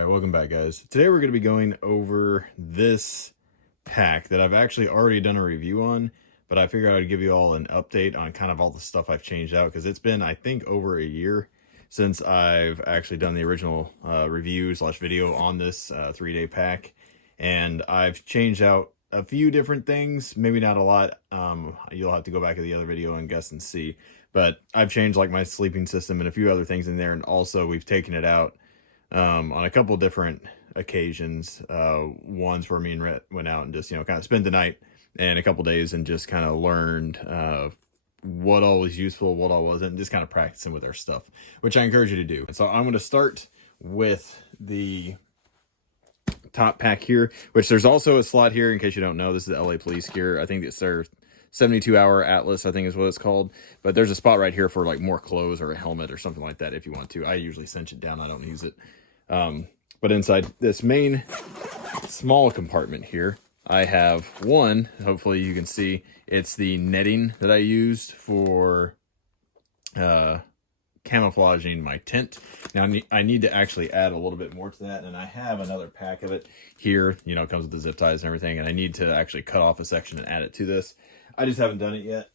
Alright, welcome back guys. Today we're going to be going over this pack that I've actually already done a review on, but I figured I would give you all an update on kind of all the stuff I've changed out, because it's been, I think, over a year since I've actually done the original review / video on this 3-day pack, and I've changed out a few different things, maybe not a lot. You'll have to go back to the other video and guess and see, but I've changed like my sleeping system and a few other things in there, and also we've taken it out on a couple different occasions. Ones where me and Rhett went out and just, kind of spent the night and a couple days and just kind of learned what all was useful, what all wasn't, and just kind of practicing with our stuff, which I encourage you to do. So I'm going to start with the top pack here, which there's also a slot here in case you don't know. This is the LA Police gear. I think it's their 72-hour Atlas, I think is what it's called. But there's a spot right here for like more clothes or a helmet or something like that if you want to. I usually cinch it down. I don't use it. But inside this main small compartment here, I have one, hopefully you can see, it's the netting that I used for camouflaging my tent. Now I need to actually add a little bit more to that, and I have another pack of it here. It comes with the zip ties and everything, and I need to actually cut off a section and add it to this. I just haven't done it yet.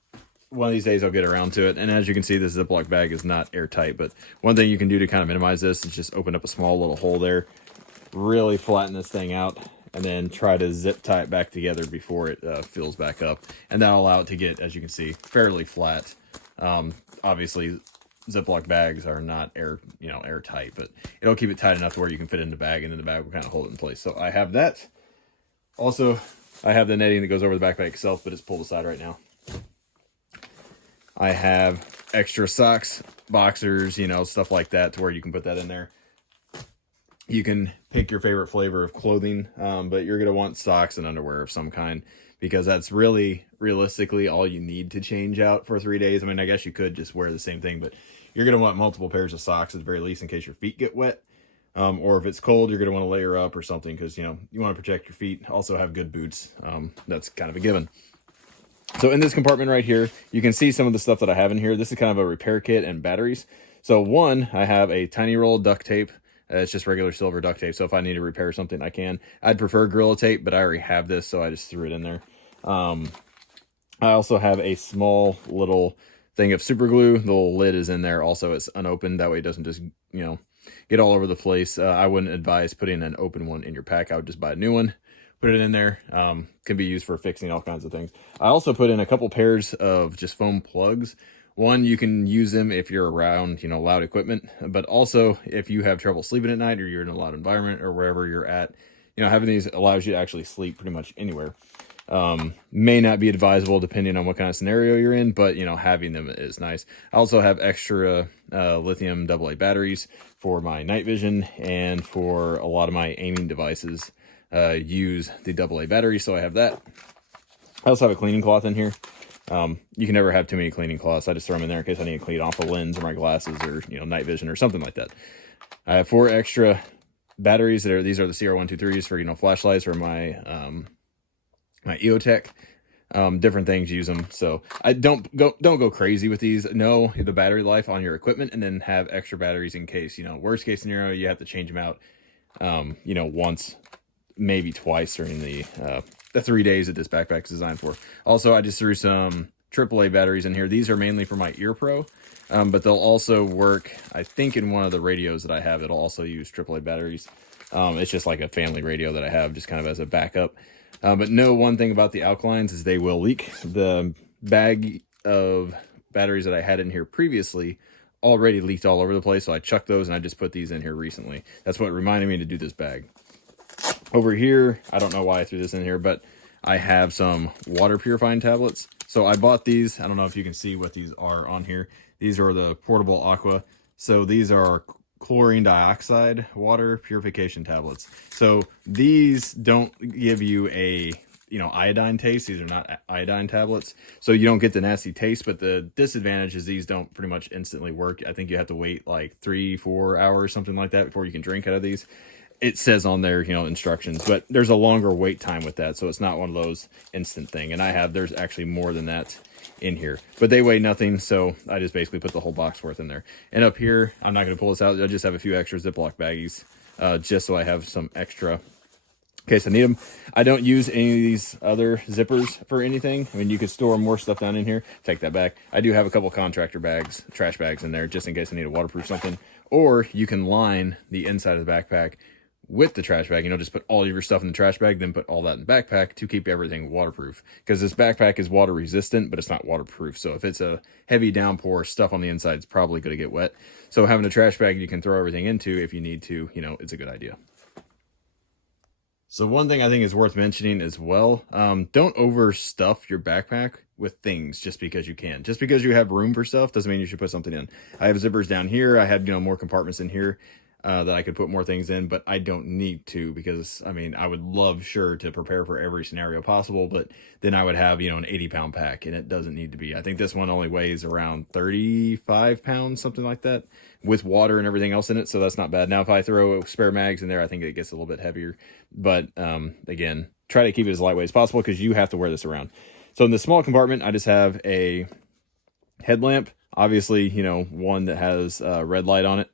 One of these days I'll get around to it. And as you can see, this Ziploc bag is not airtight, but one thing you can do to kind of minimize this is just open up a small little hole there, really flatten this thing out, and then try to zip tie it back together before it fills back up. And that'll allow it to get, as you can see, fairly flat. Obviously, Ziploc bags are not airtight, but it'll keep it tight enough to where you can fit it in the bag, and then the bag will kind of hold it in place. So I have that. Also, I have the netting that goes over the backpack itself, but it's pulled aside right now. I have extra socks, boxers, stuff like that, to where you can put that in there. You can pick your favorite flavor of clothing, but you're going to want socks and underwear of some kind, because that's really, realistically, all you need to change out for 3 days. I mean, I guess you could just wear the same thing, but you're going to want multiple pairs of socks at the very least in case your feet get wet. Or if it's cold, you're going to want to layer up or something, because, you want to protect your feet. Also have good boots. That's kind of a given. So in this compartment right here, you can see some of the stuff that I have in here. This is kind of a repair kit and batteries. So one, I have a tiny roll of duct tape. It's just regular silver duct tape. So if I need to repair something, I can. I'd prefer Gorilla Tape, but I already have this, so I just threw it in there. I also have a small little thing of super glue. The little lid is in there. Also, it's unopened. That way it doesn't just, get all over the place. I wouldn't advise putting an open one in your pack. I would just buy a new one, put it in there. Can be used for fixing all kinds of things. I also put in a couple pairs of just foam plugs. One, you can use them if you're around, loud equipment, but also if you have trouble sleeping at night, or you're in a loud environment, or wherever you're at, having these allows you to actually sleep pretty much anywhere. May not be advisable depending on what kind of scenario you're in, but having them is nice. I also have extra lithium AA batteries for my night vision, and for a lot of my aiming devices use the AA battery, so I have that. I also have a cleaning cloth in here. You can never have too many cleaning cloths. I just throw them in there in case I need to clean off a lens or my glasses, or night vision or something like that. I have 4 extra batteries these are the CR123s for flashlights, or my my EOTech. Different things use them, so I don't go crazy with these. Know the battery life on your equipment, and then have extra batteries in case worst case scenario you have to change them out once, maybe twice during the 3 days that this backpack is designed for. Also, I just threw some AAA batteries in here. These are mainly for my Ear Pro, but they'll also work, I think, in one of the radios that I have. It'll also use AAA batteries. It's just like a family radio that I have, just kind of as a backup. But know one thing about the alkalines is they will leak. The bag of batteries that I had in here previously already leaked all over the place, so I chucked those and I just put these in here recently. That's what reminded me to do this bag. Over here, I don't know why I threw this in here, but I have some water purifying tablets. So I bought these. I don't know if you can see what these are on here. These are the Potable Aqua. So these are chlorine dioxide water purification tablets. So these don't give you a iodine taste. These are not iodine tablets, so you don't get the nasty taste. But the disadvantage is these don't pretty much instantly work. I think you have to wait like 3-4 hours, something like that, before you can drink out of these. It says on there, instructions, but there's a longer wait time with that, so it's not one of those instant thing. And there's actually more than that in here, but they weigh nothing, so I just basically put the whole box worth in there. And up here, I'm not going to pull this out. I just have a few extra Ziploc baggies just so I have some extra in case I need them. I don't use any of these other zippers for anything. I mean, you could store more stuff down in here. Take that back. I do have a couple contractor bags, trash bags in there, just in case I need to waterproof something. Or you can line the inside of the backpack with the trash bag. You know, just put all of your stuff in the trash bag, then put all that in the backpack to keep everything waterproof. Because this backpack is water resistant, but it's not waterproof. So if it's a heavy downpour, stuff on the inside is probably going to get wet. So having a trash bag you can throw everything into if you need to, you know, it's a good idea. So one thing I think is worth mentioning as well, don't overstuff your backpack with things just because you can. Just because you have room for stuff doesn't mean you should put something in. I have zippers down here. I had, you know, more compartments in here that I could put more things in, but I don't need to because, I mean, I would love, sure, to prepare for every scenario possible, but then I would have, you know, an 80-pound pack, and it doesn't need to be. I think this one only weighs around 35 pounds, something like that, with water and everything else in it, so that's not bad. Now, if I throw spare mags in there, I think it gets a little bit heavier, but again, try to keep it as lightweight as possible because you have to wear this around. So in the small compartment, I just have a headlamp, obviously, you know, one that has a red light on it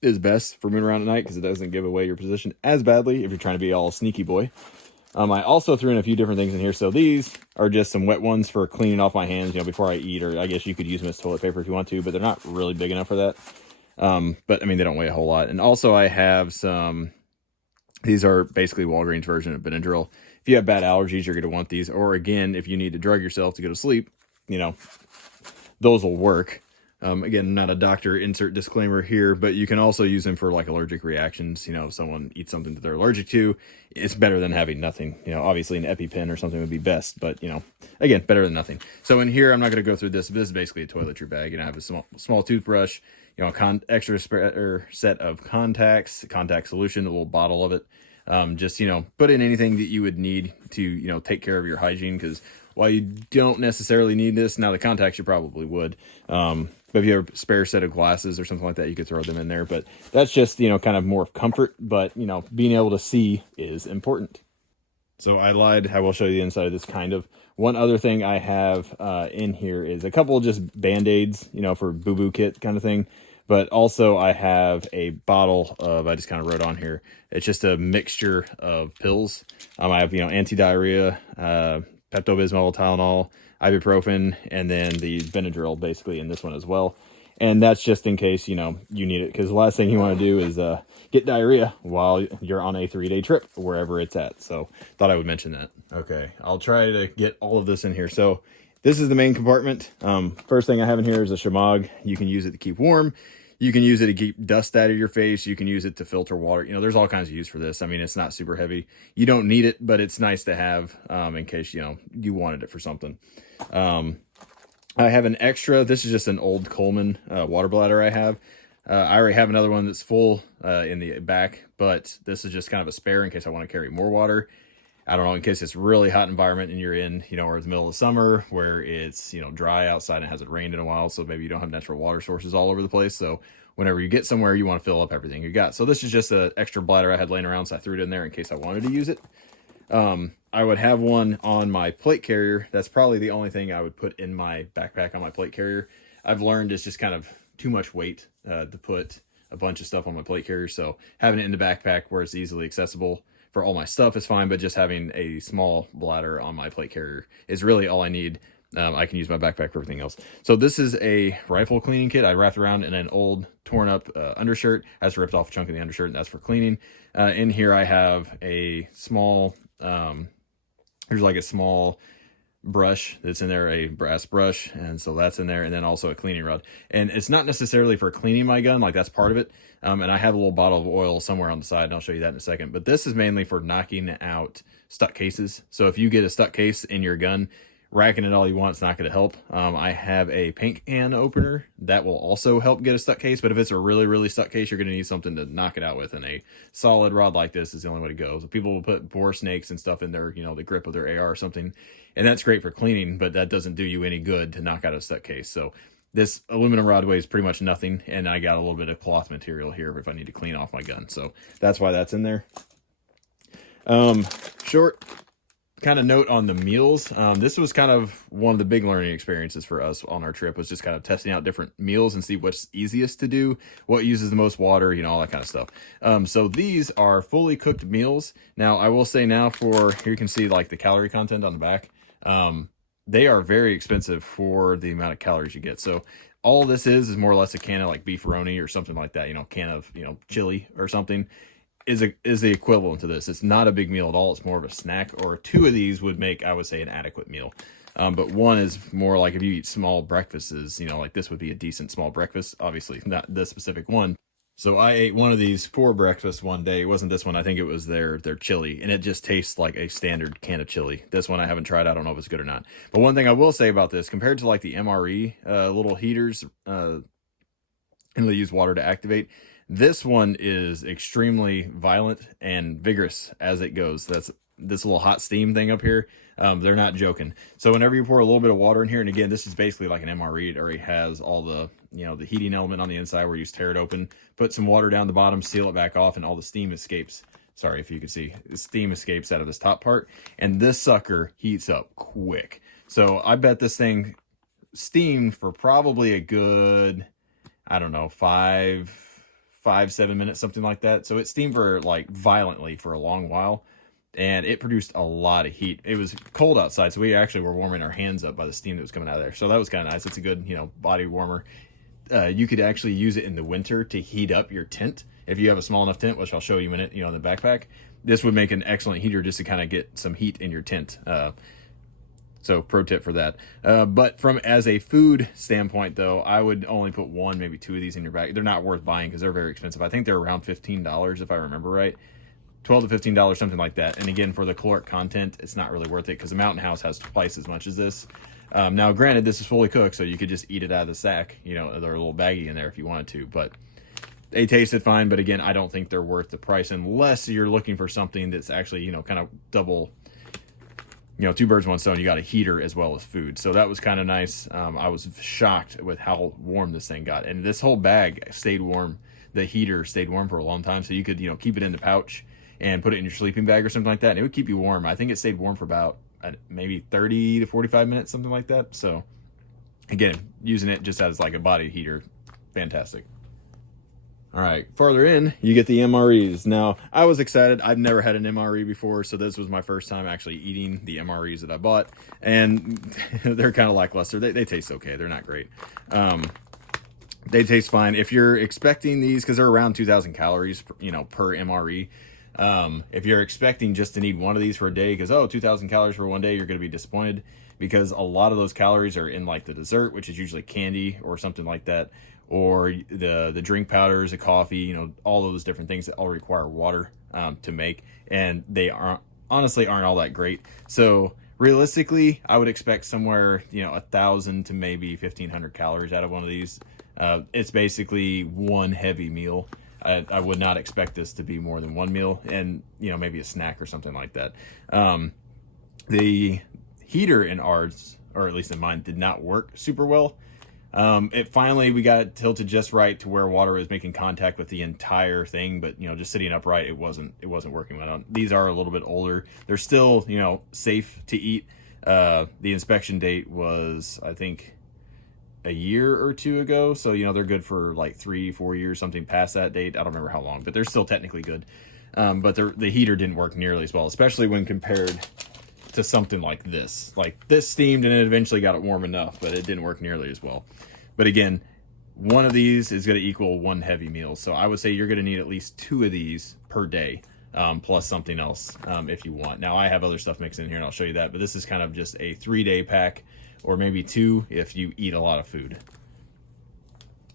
is best for moving around at night because it doesn't give away your position as badly if you're trying to be all sneaky boy. I also threw in a few different things in here. So these are just some wet ones for cleaning off my hands, you know, before I eat, or I guess you could use them as toilet paper if you want to, but they're not really big enough for that. But I mean, they don't weigh a whole lot. And also I have some, these are basically Walgreens version of Benadryl. If you have bad allergies, you're going to want these. Or again, if you need to drug yourself to go to sleep, you know, those will work. Again, not a doctor, insert disclaimer here, but you can also use them for like allergic reactions. You know, if someone eats something that they're allergic to, it's better than having nothing. You know, obviously an EpiPen or something would be best, but you know, again, better than nothing. So in here, I'm not going to go through this. This is basically a toiletry bag. You know, I have a small toothbrush, you know, extra set of contacts, contact solution, a little bottle of it. Just, you know, put in anything that you would need to, you know, take care of your hygiene, because while you don't necessarily need this, now the contacts you probably would. But if you have a spare set of glasses or something like that, you could throw them in there. But that's just, you know, kind of more of comfort. But, you know, being able to see is important. So I lied. I will show you the inside of this kind of. One other thing I have in here is a couple just Band-Aids, you know, for boo-boo kit kind of thing. But also I have a bottle of, I just kind of wrote on here, it's just a mixture of pills. I have, you know, anti-diarrhea, Pepto-Bismol, Tylenol, ibuprofen, and then the Benadryl basically in this one as well. And that's just in case, you know, you need it, because the last thing you want to do is get diarrhea while you're on a 3-day trip wherever it's at. So thought I would mention that. Okay, I'll try to get all of this in here. So this is the main compartment. First thing I have in here is a shamag. You can use it to keep warm. You can use it to keep dust out of your face. You can use it to filter water. You know, there's all kinds of use for this. I mean, it's not super heavy. You don't need it, but it's nice to have in case, you know, you wanted it for something. I have an extra. This is just an old Coleman water bladder I have. I already have another one that's full in the back, but this is just kind of a spare in case I want to carry more water. I don't know, in case it's really hot environment and you're in, you know, or it's the middle of summer where it's, you know, dry outside and it hasn't rained in a while. So maybe you don't have natural water sources all over the place. So whenever you get somewhere, you want to fill up everything you got. So this is just an extra bladder I had laying around. So I threw it in there in case I wanted to use it. I would have one on my plate carrier. That's probably the only thing I would put in my backpack on my plate carrier. I've learned it's just kind of too much weight to put a bunch of stuff on my plate carrier. So having it in the backpack where it's easily accessible for all my stuff is fine, but just having a small bladder on my plate carrier is really all I need. I can use my backpack for everything else. So this is a rifle cleaning kit I wrapped around in an old torn up undershirt. I just ripped off a chunk of the undershirt, and that's for cleaning. In here I have a small, there's like a small brush that's in there, a brass brush, and so that's in there, and then also a cleaning rod. And it's not necessarily for cleaning my gun, like that's part of it. And I have a little bottle of oil somewhere on the side, and I'll show you that in a second. But this is mainly for knocking out stuck cases. So if you get a stuck case in your gun, racking it all you want, it's not going to help. I have a paint can opener that will also help get a stuck case, but if it's a really, really stuck case, you're going to need something to knock it out with, and a solid rod like this is the only way to go. So people will put bore snakes and stuff in their, you know, the grip of their AR or something, and that's great for cleaning, but that doesn't do you any good to knock out a stuck case. So this aluminum rod weighs pretty much nothing, and I got a little bit of cloth material here if I need to clean off my gun. So that's why that's in there. Short kind of note on the meals. This was kind of one of the big learning experiences for us on our trip, was just kind of testing out different meals and see what's easiest to do, what uses the most water, you know, all that kind of stuff. So these are fully cooked meals. Now, I will say now, for here you can see like the calorie content on the back. They are very expensive for the amount of calories you get. So all this is more or less a can of like beefaroni or something like that, you know, can of, you know, chili or something. Is the equivalent to this. It's not a big meal at all. It's more of a snack, or two of these would make, I would say, an adequate meal. But one is more like if you eat small breakfasts, you know, like this would be a decent small breakfast. Obviously, not this specific one. So I ate one of these for breakfast one day. It wasn't this one. I think it was their chili, and it just tastes like a standard can of chili. This one I haven't tried. I don't know if it's good or not. But one thing I will say about this, compared to like the MRE little heaters, and they use water to activate, this one is extremely violent and vigorous as it goes. That's this little hot steam thing up here. They're not joking. So whenever you pour a little bit of water in here, and again, this is basically like an MRE. It already has all the, you know, the heating element on the inside where you just tear it open, put some water down the bottom, seal it back off, and all the steam escapes. Sorry if you can see, the steam escapes out of this top part, and this sucker heats up quick. So I bet this thing steamed for probably a good, I don't know, 5-7 minutes, something like that. So it steamed for like violently for a long while, and it produced a lot of heat. It was cold outside, so we actually were warming our hands up by the steam that was coming out of there. So that was kind of nice. It's a good, you know, body warmer. You could actually use it in the winter to heat up your tent. If you have a small enough tent, which I'll show you in a minute, you know, in the backpack, this would make an excellent heater just to kind of get some heat in your tent. So pro tip for that. But from as a food standpoint, though, I would only put one, maybe two of these in your bag. They're not worth buying because they're very expensive. I think they're around $15 if I remember right. $12 to $15, something like that. And again, for the caloric content, it's not really worth it because the Mountain House has twice as much as this. Now, granted, this is fully cooked, so you could just eat it out of the sack. You know, they're a little baggy in there if you wanted to, but they tasted fine. But again, I don't think they're worth the price unless you're looking for something that's actually, you know, kind of double, you know, two birds, one stone. You got a heater as well as food. So that was kind of nice. I was shocked with how warm this thing got. And this whole bag stayed warm. The heater stayed warm for a long time. So you could, you know, keep it in the pouch and put it in your sleeping bag or something like that, and it would keep you warm. I think it stayed warm for about maybe 30 to 45 minutes, something like that. So again, using it just as like a body heater, fantastic. All right, farther in, you get the MREs. Now, I was excited. I've never had an MRE before, so this was my first time actually eating the MREs that I bought, and they're kind of lackluster. They taste okay. They're not great. They taste fine. If you're expecting these, because they're around 2,000 calories, you know, per MRE. If you're expecting just to need one of these for a day, because, oh, 2,000 calories for one day, you're going to be disappointed, because a lot of those calories are in like the dessert, which is usually candy or something like that, or the drink powders, the coffee, you know, all those different things that all require water to make, and they honestly aren't all that great. So realistically, I would expect somewhere, you know, 1,000 to maybe 1,500 calories out of one of these. It's basically one heavy meal. I would not expect this to be more than one meal, and, you know, maybe a snack or something like that. The heater in ours, or at least in mine, did not work super well. We got it tilted just right to where water was making contact with the entire thing, but, you know, just sitting upright, it wasn't working well. These are a little bit older. They're still, you know, safe to eat. The inspection date was, I think, a year or two ago, so, you know, they're good for like 3-4 years, something past that date. I don't remember how long, but they're still technically good. But the heater didn't work nearly as well, especially when compared to something like this. Like, this steamed and it eventually got it warm enough, but it didn't work nearly as well. But again, one of these is going to equal one heavy meal, so I would say you're going to need at least 2 of these per day, plus something else if you want. Now, I have other stuff mixed in here, and I'll show you that, but this is kind of just a 3-day pack, or maybe 2 if you eat a lot of food.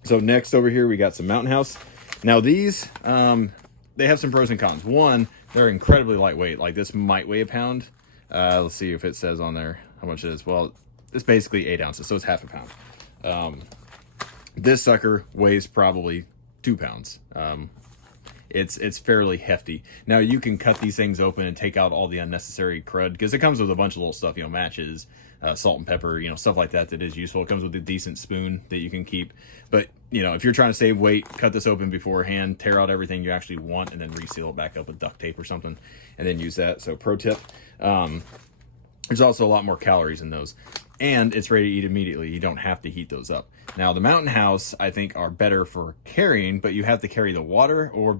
So next over here, we got some Mountain House. Now these, they have some pros and cons. One, they're incredibly lightweight. Like, this might weigh a pound. Let's see if it says on there how much it is. Well, it's basically 8 ounces, so it's half a pound. This sucker weighs probably 2 pounds. It's fairly hefty. Now, you can cut these things open and take out all the unnecessary crud, because it comes with a bunch of little stuff, you know, matches, salt and pepper, you know, stuff like that is useful. It comes with a decent spoon that you can keep. But, you know, if you're trying to save weight, cut this open beforehand, tear out everything you actually want, and then reseal it back up with duct tape or something, and then use that. So pro tip. There's also a lot more calories in those. And it's ready to eat immediately. You don't have to heat those up. Now, the Mountain House, I think, are better for carrying, but you have to carry the water or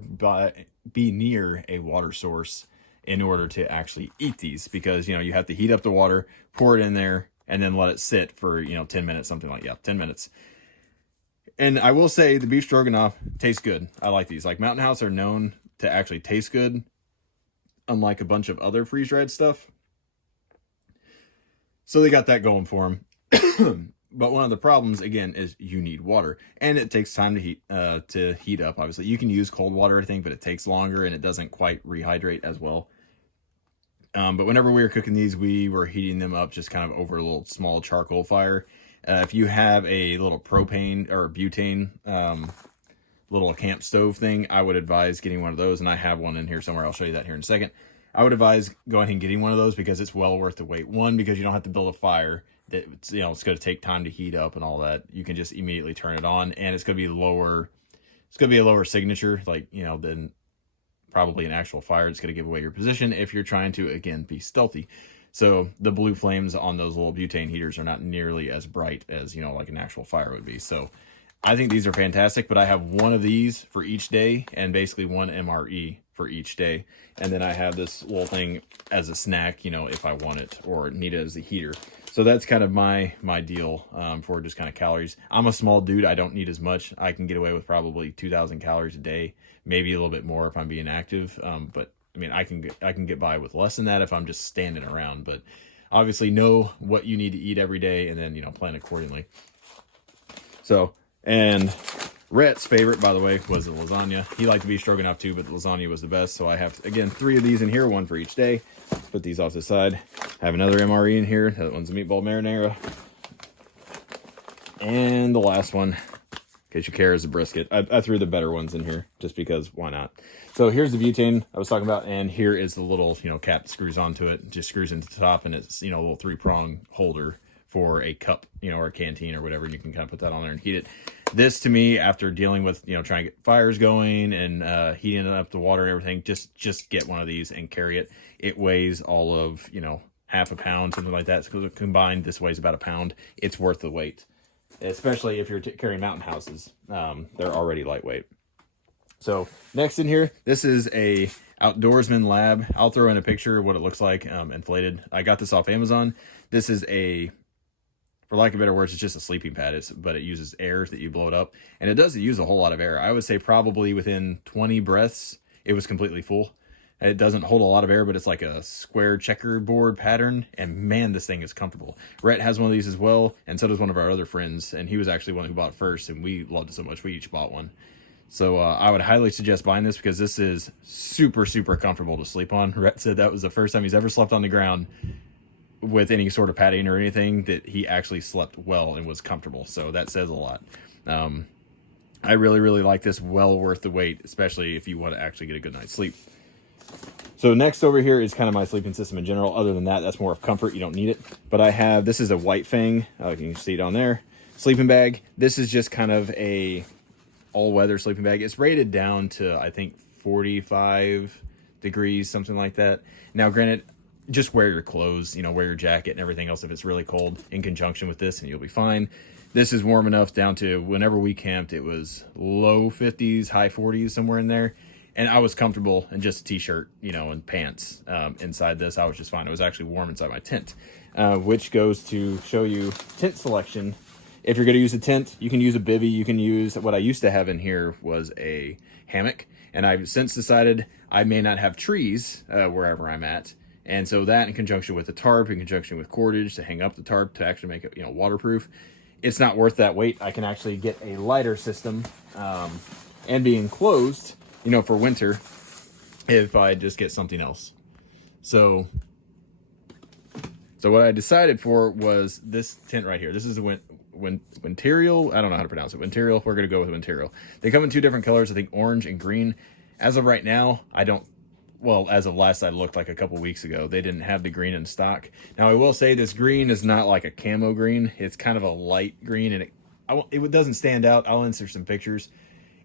be near a water source in order to actually eat these, because, you know, you have to heat up the water, pour it in there, and then let it sit for, you know, 10 minutes, something like that. 10 minutes. And I will say the beef stroganoff tastes good. I like these. Like, Mountain House are known to actually taste good, unlike a bunch of other freeze-dried stuff. So they got that going for them. But one of the problems, again, is you need water. And it takes time to heat up, obviously. You can use cold water, I think, but it takes longer and it doesn't quite rehydrate as well. But whenever we were cooking these, we were heating them up just kind of over a little small charcoal fire. If you have a little propane or butane little camp stove thing, I would advise getting one of those. And I have one in here somewhere. I'll show you that here in a second. I would advise going ahead and getting one of those because it's well worth the wait. One, because you don't have to build a fire that, you know, it's going to take time to heat up and all that. You can just immediately turn it on, and it's going to be lower. It's going to be a lower signature, like, you know, than probably an actual fire. It's going to give away your position if you're trying to, again, be stealthy. So the blue flames on those little butane heaters are not nearly as bright as, you know, like an actual fire would be. So I think these are fantastic, but I have one of these for each day and basically one MRE for each day. And then I have this little thing as a snack, you know, if I want it or need it as a heater. So that's kind of my deal for just kind of calories. I'm a small dude. I don't need as much. I can get away with probably 2,000 calories a day, maybe a little bit more if I'm being active. But I mean, I can get by with less than that if I'm just standing around. But obviously know what you need to eat every day and then, you know, plan accordingly. So, and Rhett's favorite, by the way, was the lasagna. He liked the beef stroganoff too, but the lasagna was the best. So I have, again, 3 of these in here, one for each day. Put these off to the side. I have another MRE in here. That one's a meatball marinara. And the last one, in case you care, is the brisket. I threw the better ones in here just because why not? So here's the butane I was talking about, and here is the little, you know, cap that screws onto it. It just screws into the top, and it's, you know, a little 3-prong holder for a cup, you know, or a canteen or whatever, and you can kind of put that on there and heat it. This, to me, after dealing with, you know, trying to get fires going and heating up the water and everything, just get one of these and carry it. It weighs all of, you know, half a pound, something like that. So combined, this weighs about a pound. It's worth the weight, especially if you're carrying Mountain Houses. They're already lightweight. So next in here, this is a Outdoorsman Lab. I'll throw in a picture of what it looks like, inflated. I got this off Amazon. This is a, for lack of better words, it's just a sleeping pad, but it uses air that you blow it up. And it doesn't use a whole lot of air. I would say probably within 20 breaths, it was completely full. It doesn't hold a lot of air, but it's like a square checkerboard pattern. And man, this thing is comfortable. Rhett has one of these as well, and so does one of our other friends. And he was actually one who bought it first, and we loved it so much, we each bought one. So I would highly suggest buying this because this is super, super comfortable to sleep on. Rhett said that was the first time he's ever slept on the ground with any sort of padding or anything that he actually slept well and was comfortable. So that says a lot. I really, really like this. Well worth the wait, especially if you want to actually get a good night's sleep. So next over here is kind of my sleeping system in general. Other than that, that's more of comfort. You don't need it. But I have, this is a White Fang. You can see it on there. Sleeping bag. This is just kind of a all-weather sleeping bag. It's rated down to, I think, 45 degrees, something like that. Now, granted, just wear your clothes, you know, wear your jacket and everything else if it's really cold in conjunction with this, and you'll be fine. This is warm enough down to, whenever we camped, it was low 50s, high 40s, somewhere in there. And I was comfortable in just a t-shirt, you know, and pants inside this. I was just fine. It was actually warm inside my tent, which goes to show you tent selection. If you're going to use a tent, you can use a bivvy. You can use, what I used to have in here was a hammock. And I've since decided I may not have trees wherever I'm at. And so that, in conjunction with the tarp, in conjunction with cordage to hang up the tarp to actually make it, you know, waterproof, it's not worth that weight. I can actually get a lighter system and be enclosed, you know, for winter if I just get something else. So what I decided for was this tent right here. This is a Winterial. I don't know how to pronounce it. Winterial. We're going to go with Winterial. They come in 2 different colors, I think orange and green. As of right now, as of last I looked, like a couple weeks ago, they didn't have the green in stock. Now, I will say this green is not like a camo green. It's kind of a light green, and it doesn't stand out. I'll insert some pictures.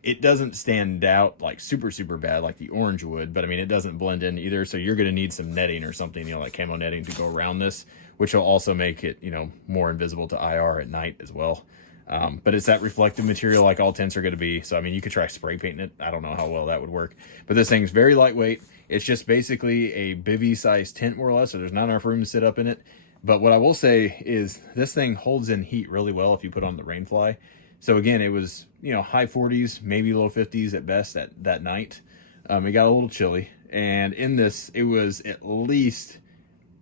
It doesn't stand out like super, super bad like the orange would, but I mean, it doesn't blend in either. So you're going to need some netting or something, you know, like camo netting to go around this, which will also make it, you know, more invisible to IR at night as well. But it's that reflective material like all tints are going to be. So, I mean, you could try spray painting it. I don't know how well that would work, but this thing's very lightweight. It's just basically a Bivvy size tint more or less. So there's not enough room to sit up in it. But what I will say is this thing holds in heat really well if you put on the rainfly. So again, it was, you know, high 40s, maybe low 50s at best that night. It got a little chilly. And in this, it was at least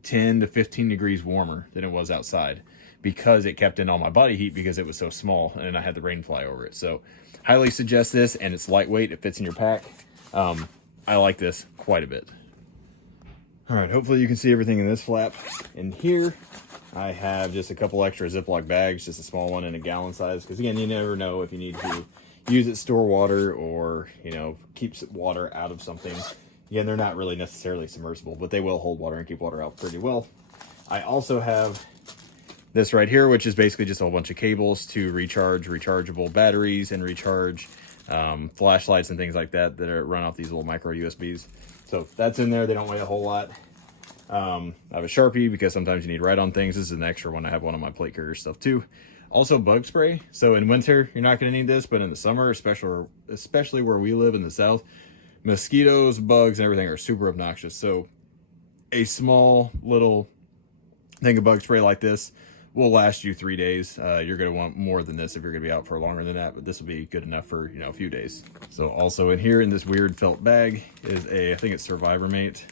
10 to 15 degrees warmer than it was outside because it kept in all my body heat because it was so small and I had the rain fly over it. So highly suggest this, and it's lightweight. It fits in your pack. I like this quite a bit. All right, hopefully you can see everything in this flap. In here, I have just a couple extra Ziploc bags, just a small one in a gallon size. Because again, you never know if you need to use it, store water, or, you know, keeps water out of something. Again, they're not really necessarily submersible, but they will hold water and keep water out pretty well. I also have this right here, which is basically just a whole bunch of cables to recharge rechargeable batteries and recharge flashlights and things like that that are run off these little micro USBs. So that's in there. They don't weigh a whole lot. I have a Sharpie because sometimes you need to write on things. This is an extra one. I have one on my plate carrier stuff too. Also bug spray. So in winter, you're not going to need this, but in the summer, especially where we live in the South, mosquitoes, bugs, and everything are super obnoxious. So a small little thing of bug spray like this will last you 3 days. You're going to want more than this if you're going to be out for longer than that, but this will be good enough for, you know, a few days. So also in here in this weird felt bag is I think it's Survivor Mate.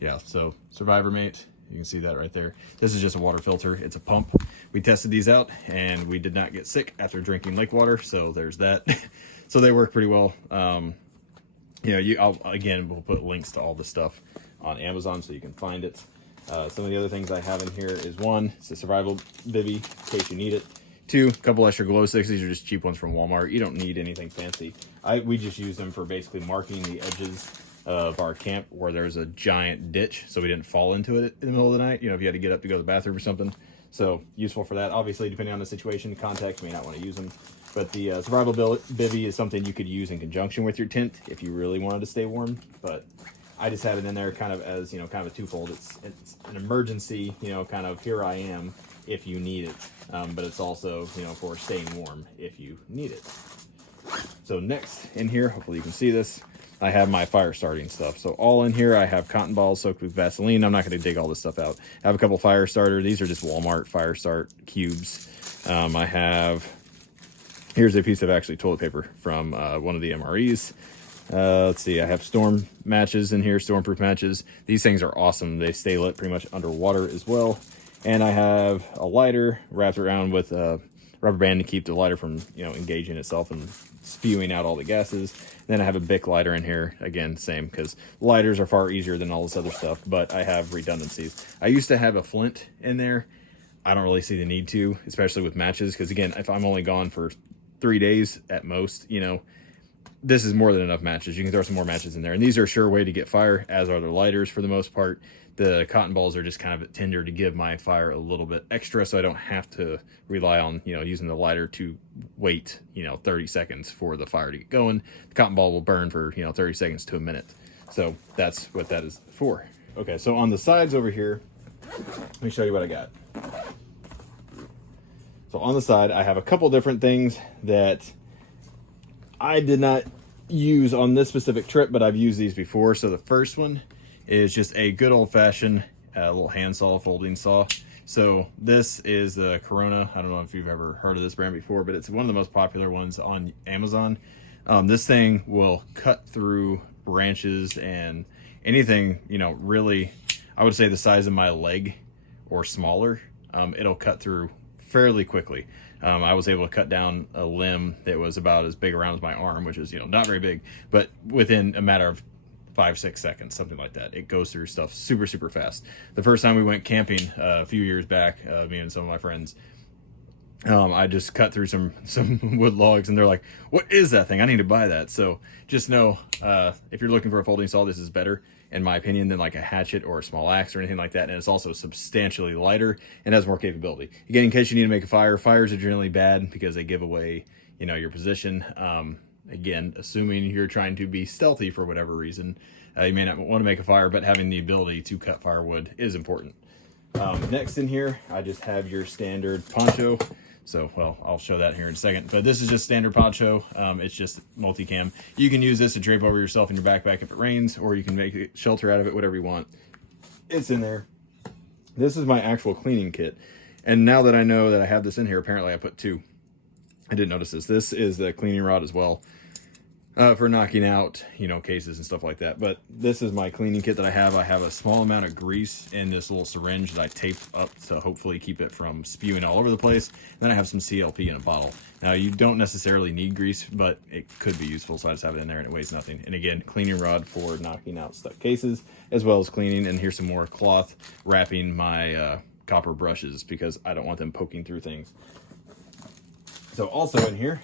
Yeah, so Survivor Mate, you can see that right there. This is just a water filter. It's a pump. We tested these out and we did not get sick after drinking lake water, so there's that. So they work pretty well. You know, again, we'll put links to all the stuff on Amazon so you can find it. Some of the other things I have in here is one, it's a survival bivvy in case you need it. Two, a couple extra glow sticks. These are just cheap ones from Walmart. You don't need anything fancy. We just use them for basically marking the edges of our camp where there's a giant ditch so we didn't fall into it in the middle of the night, you know, if you had to get up to go to the bathroom or something. So useful for that. Obviously, depending on the situation, contacts may not want to use them. But the survival bivvy is something you could use in conjunction with your tent if you really wanted to stay warm. But I just have it in there kind of as, you know, kind of a twofold. It's an emergency, you know, kind of here I am if you need it. But it's also, you know, for staying warm if you need it. So next in here, hopefully you can see this, I have my fire starting stuff. So all in here, I have cotton balls soaked with Vaseline. I'm not going to dig all this stuff out. I have a couple fire starter. These are just Walmart fire start cubes. I have, here's a piece of actually toilet paper from one of the MREs. Let's see, I have storm matches in here, stormproof matches. These things are awesome. They stay lit pretty much underwater as well. And I have a lighter wrapped around with a rubber band to keep the lighter from, you know, engaging itself and spewing out all the gases. Then I have a Bic lighter in here. Again, same, because lighters are far easier than all this other stuff, but I have redundancies. I used to have a flint in there. I don't really see the need to, especially with matches, because again, if I'm only gone for 3 days at most, you know, this is more than enough matches. You can throw some more matches in there. And these are a sure way to get fire, as are the lighters for the most part. The cotton balls are just kind of tender to give my fire a little bit extra, so I don't have to rely on, you know, using the lighter to wait, you know, 30 seconds for the fire to get going. The cotton ball will burn for, you know, 30 seconds to a minute. So that's what that is for. Okay, so on the sides over here, let me show you what I got. So on the side, I have a couple different things that I did not use on this specific trip, but I've used these before. So the first one is just a good old-fashioned little handsaw, folding saw. So this is the Corona. I don't know if you've ever heard of this brand before, but it's one of the most popular ones on Amazon. This thing will cut through branches and anything, you know, really, I would say the size of my leg or smaller. It'll cut through fairly quickly. I was able to cut down a limb that was about as big around as my arm, which is, you know, not very big, but within a matter of 5-6 seconds, something like that. It goes through stuff super, super fast. The first time we went camping a few years back, me and some of my friends, I just cut through some wood logs, and they're like, "What is that thing? I need to buy that." So just know, if you're looking for a folding saw, this is better, in my opinion, than like a hatchet or a small axe or anything like that. And it's also substantially lighter and has more capability. Again, in case you need to make a fire, fires are generally bad because they give away, you know, your position. again, assuming you're trying to be stealthy for whatever reason. You may not want to make a fire, but having the ability to cut firewood is important. Next in here, I just have your standard poncho. So, well, I'll show that here in a second. But this is just standard poncho. It's just multicam. You can use this to drape over yourself in your backpack if it rains, or you can make a shelter out of it, whatever you want. It's in there. This is my actual cleaning kit. And now that I know that I have this in here, apparently I put 2. I didn't notice this. This is the cleaning rod as well. For knocking out, you know, cases and stuff like that. But this is my cleaning kit that I have. I have a small amount of grease in this little syringe that I taped up to hopefully keep it from spewing all over the place. Then I have some CLP in a bottle. Now, you don't necessarily need grease, but it could be useful, so I just have it in there and it weighs nothing. And again, cleaning rod for knocking out stuck cases, as well as cleaning. And here's some more cloth wrapping my copper brushes because I don't want them poking through things. So also in here,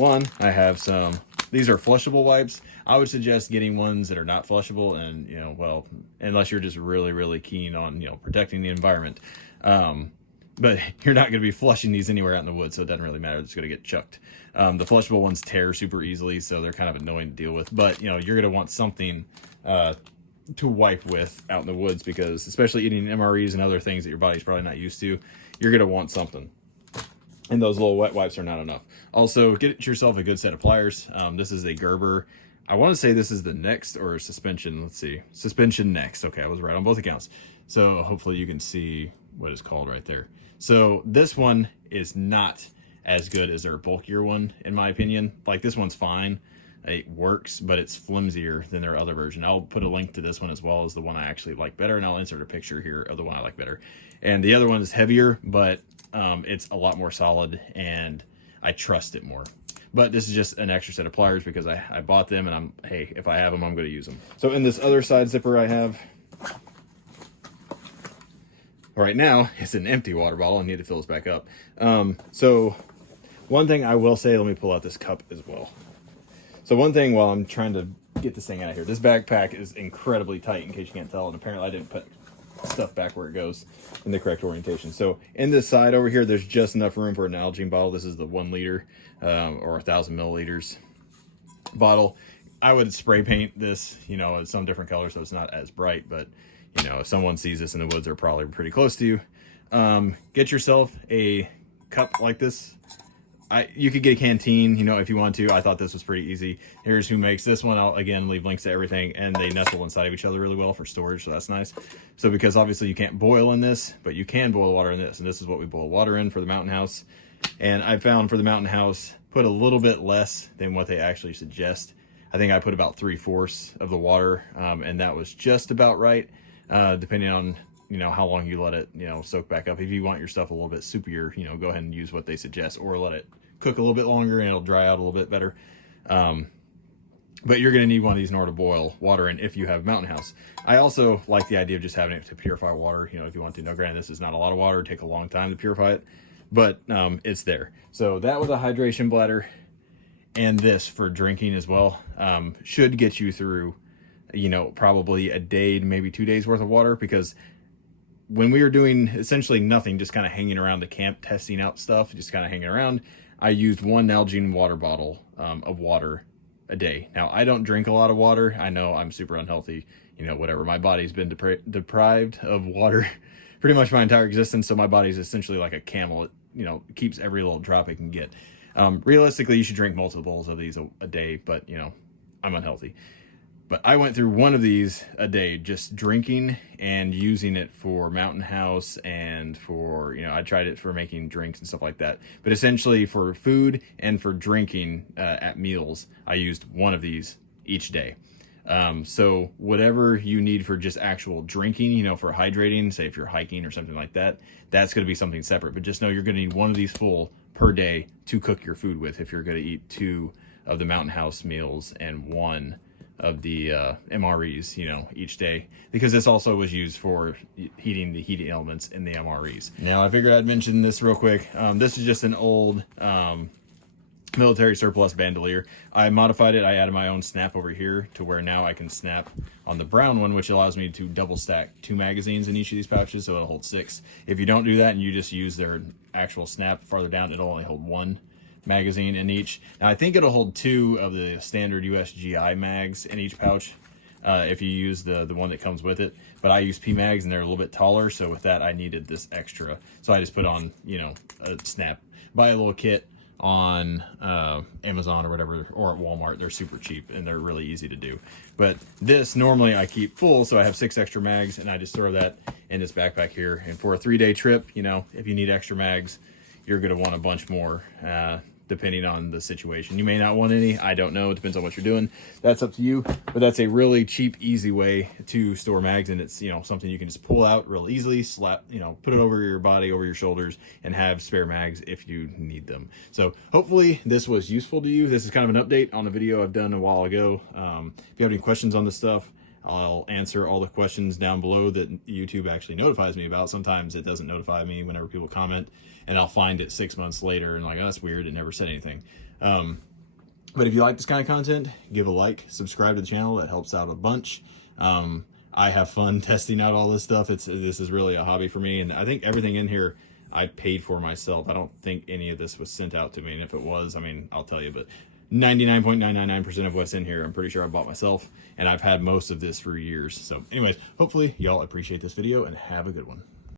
I have some... These are flushable wipes. I would suggest getting ones that are not flushable, and, you know, well, unless you're just really, really keen on, you know, protecting the environment. But you're not going to be flushing these anywhere out in the woods, so it doesn't really matter. It's going to get chucked. The flushable ones tear super easily, so they're kind of annoying to deal with. But, you know, you're going to want something to wipe with out in the woods, because especially eating MREs and other things that your body's probably not used to, you're going to want something. And those little wet wipes are not enough. Also, get yourself a good set of pliers. This is a Gerber. I want to say this is the Next or Suspension. Let's see. Suspension Next. Okay, I was right on both accounts. So hopefully you can see what it's called right there. So this one is not as good as their bulkier one, in my opinion. Like, this one's fine. It works, but it's flimsier than their other version. I'll put a link to this one as well as the one I actually like better, and I'll insert a picture here of the one I like better. And the other one is heavier, but it's a lot more solid, and I trust it more. But this is just an extra set of pliers because I bought them, and hey, if I have them, I'm going to use them. So in this other side zipper I have, right now, it's an empty water bottle. I need to fill this back up. So one thing I will say, let me pull out this cup as well. So one thing while I'm trying to get this thing out of here, this backpack is incredibly tight, in case you can't tell, and apparently I didn't put stuff back where it goes in the correct orientation. So in this side over here, there's just enough room for a Nalgene bottle. This is the 1 liter or 1,000 milliliters bottle. I would spray paint this, you know, some different colors so it's not as bright, but you know, if someone sees this in the woods, they're probably pretty close to you. Get yourself a cup like this. You could get a canteen, you know, if you want to. I thought this was pretty easy. Here's who makes this one. I'll, again, leave links to everything, and they nestle inside of each other really well for storage, so that's nice. So because obviously you can't boil in this, but you can boil water in this, and this is what we boil water in for the mountain house. And I found for the mountain house, put a little bit less than what they actually suggest. I think I put about 3/4 of the water, and that was just about right, depending on, you know, how long you let it, you know, soak back up. If you want your stuff a little bit soupier, you know, go ahead and use what they suggest, or let it cook a little bit longer and it'll dry out a little bit better. But you're going to need one of these in order to boil water in if you have mountain house. I also like the idea of just having it to purify water, you know, if you want to. Now, granted, this is not a lot of water. It'd take a long time to purify it, but it's there. So that was a hydration bladder, and this for drinking as well should get you through, you know, probably a day to maybe 2 days worth of water, because when we were doing essentially nothing, just kind of hanging around the camp, testing out stuff, just kind of hanging around, I used 1 Nalgene water bottle of water a day. Now, I don't drink a lot of water. I know I'm super unhealthy, you know, whatever. My body's been deprived of water pretty much my entire existence, so my body's essentially like a camel. It, you know, keeps every little drop it can get. Realistically, you should drink multiples of these a day, but, you know, I'm unhealthy. But I went through 1 of these a day, just drinking and using it for mountain house and for, you know, I tried it for making drinks and stuff like that. But essentially for food and for drinking at meals, I used 1 of these each day. So whatever you need for just actual drinking, you know, for hydrating, say if you're hiking or something like that, that's going to be something separate. But just know you're going to need 1 of these full per day to cook your food with if you're going to eat 2 of the mountain house meals and 1 of the MREs, you know, each day, because this also was used for heating the heating elements in the MREs. Now, I figured I'd mention this real quick. This is just an old military surplus bandolier. I modified it. I added my own snap over here to where now I can snap on the brown one, which allows me to double stack 2 magazines in each of these pouches, so it'll hold 6. If you don't do that and you just use their actual snap farther down, it'll only hold 1 magazine in each. Now I think it'll hold 2 of the standard USGI mags in each pouch if you use the one that comes with it. But I use P mags and they're a little bit taller, so with that I needed this extra. So I just put on, you know, a snap, buy a little kit on Amazon or whatever, or at Walmart. They're super cheap and they're really easy to do. But this normally I keep full, so I have 6 extra mags, and I just throw that in this backpack here. And for a 3-day trip, you know, if you need extra mags, you're gonna want a bunch more depending on the situation. You may not want any, I don't know, it depends on what you're doing. That's up to you, but that's a really cheap, easy way to store mags, and it's, you know, something you can just pull out real easily, slap, you know, put it over your body, over your shoulders, and have spare mags if you need them. So hopefully this was useful to you. This is kind of an update on a video I've done a while ago. If you have any questions on this stuff, I'll answer all the questions down below that YouTube actually notifies me about. Sometimes it doesn't notify me whenever people comment, and I'll find it 6 months later and like, oh, that's weird, it never said anything. But if you like this kind of content, give a like, subscribe to the channel. That helps out a bunch. I have fun testing out all this stuff. This is really a hobby for me, and I think everything in here I paid for myself. I don't think any of this was sent out to me, and if it was, I mean, I'll tell you, but 99.999% of what's in here, I'm pretty sure I bought myself, and I've had most of this for years. So anyways, hopefully y'all appreciate this video and have a good one.